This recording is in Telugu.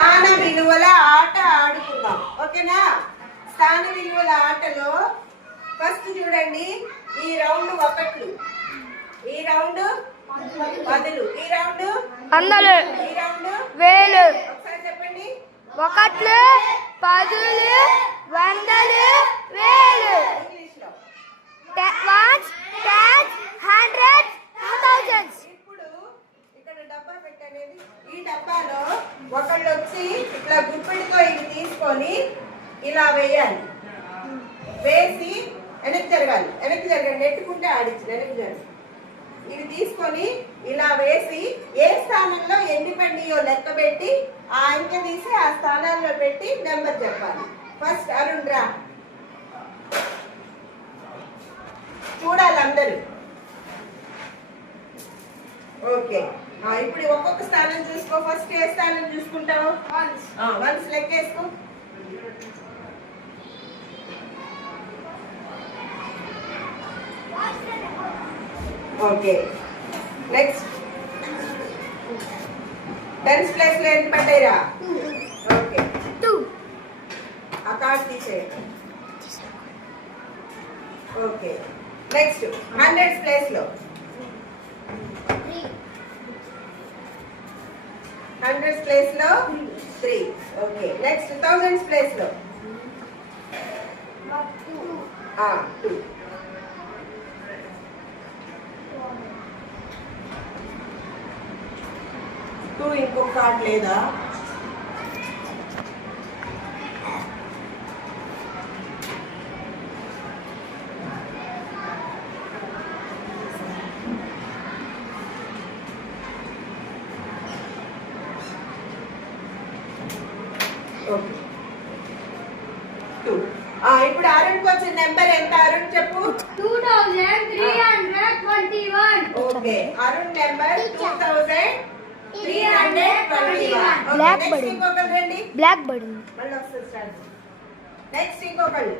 స్థాన విలువల ఆట ఆడుకుందాం. ఓకేనా? స్థాన విలువల ఆటలో ఫస్ట్ చూడండి, ఈ రౌండ్ ఒకట్లు, ఈ రౌండ్ పదులు, ఈ రౌండ్ వందలు, ఈ రౌండ్ వేలు. ఒకసారి చెప్పండి. ఒకట్లు, పదులు, వందలు, వేలు. ఇంగ్లీష్ లో వన్స్, టెన్స్, హండ్రెడ్స్, థౌజండ్స్. ఇప్పుడు ఇక్కడ డబ్బా పెట్టనేది, ఈ డబ్బాలో ఒకళ్ళు వచ్చి ఇట్లా గుప్పెడితో ఇవి తీసుకొని ఇలా వేయాలి. వేసి వెనక్కి జరగాలి, వెనక్కి జరగండి, నెట్టుకుంటే ఆడించి వెనక్కి జరగండి. ఇవి తీసుకొని ఇలా వేసి ఏ స్థానంలో ఎన్ని పడినాయో లెక్క పెట్టి ఆ అంకె తీసి ఆ స్థానాల్లో పెట్టి నెంబర్ చెప్పాలి. ఫస్ట్ అరుణ్ రా, చూడాలి అందరూ. ఓకే, ఇప్పుడు ఒక్కొక్క స్థానం చూసుకో. ఫస్ట్ ఏ స్థానం చూసుకుంటావు? వన్స్ లెక్కేసుకో. ఓకే, నెక్స్ట్ టెన్స్ ప్లేస్ లో ఎంత పడ్డాయిరా? ఓకే, 2. ఆ కార్డ్ తీసేయండి. ఓకే, నెక్స్ట్ హండ్రెడ్స్ ప్లేస్ లో 100s ప్లేస్ లో 3. ఓకే, నెక్స్ట్ థౌజండ్స్ ప్లేస్ లో 2. ఇంకొక కార్డ్ లేదా? ఓకే, 2. ఇప్పుడు అరుణ్కి వచ్చిన నెంబర్ ఎంత? అరుణ్ చెప్పు. 2321. Okay, Arun number 2321. Black next bird. ఇంకొకరు రండి. Black bird. మళ్ళీ వస్తుంది స్టార్ట్. నెక్స్ట్ ఇంకొకళ్ళు